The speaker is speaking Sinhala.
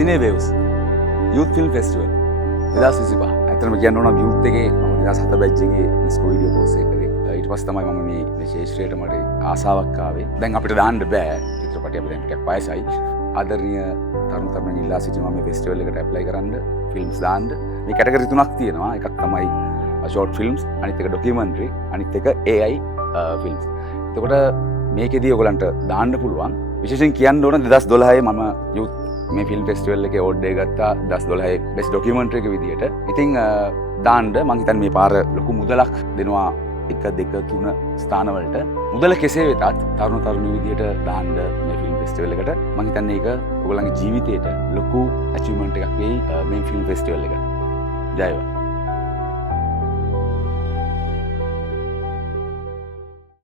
සිනේවේව්ස් යූත් ෆිල්ම් ෆෙස්ටිවල් 2025. ඇත්තටම කියන්න ඕන යූත් එකේ මම 2007 බැච් එකේ ස්කූල් වීඩියෝ කෝස් එක කරේ. ඊට පස්සේ තමයි මම මේ ශේෂ්ත්‍රයට මට ආසාවක් ආවේ. දැන් අපිට දාන්න බෑ චිත්‍රපටය අපිට දැන් ටිකක් වයසයි. ආදරණීය තරුණ තරුණියන් ඉල්ලා සිටිනවා මේ ෆෙස්ටිවල් එකට ඇප්ලයි කරන්න ෆිල්ම්ස් දාන්න. මේ කැටගරි තුනක් තියෙනවා. එකක් තමයි ෂෝට් ෆිල්ම්ස්, අනිත් එක ඩොකියුමන්ටරි, අනිත් එක AI ෆිල්ම්ස්. එතකොට මේකෙදී ඔයගලන්ට දාන්න පුළුවන්. විශේෂයෙන් කියන්න ඕන 2012 මම යූත් මේ ෆිල්ම් ෆෙස්ටිවල් එකේ ඕඩ් එක ගත්තා 2012 බෙස්ට් ඩොකියුමන්ටරි එක විදියට. ඉතින් දාන්න මං හිතන්නේ මේ පාර ලොකු මුදලක් දෙනවා 1 2 3 ස්ථානවලට. මුදල කෙසේ වෙතත් තරුණ තරුණිය විදියට දාන්න මේ ෆිල්ම් ෆෙස්ටිවල් එකට මං හිතන්නේ ඒක ඔයගොල්ලන්ගේ ජීවිතේට ලොකු ඇචීව්මන්ට් එකක් වෙයි මේ ෆිල්ම් ෆෙස්ටිවල් එක. ජය වේවා.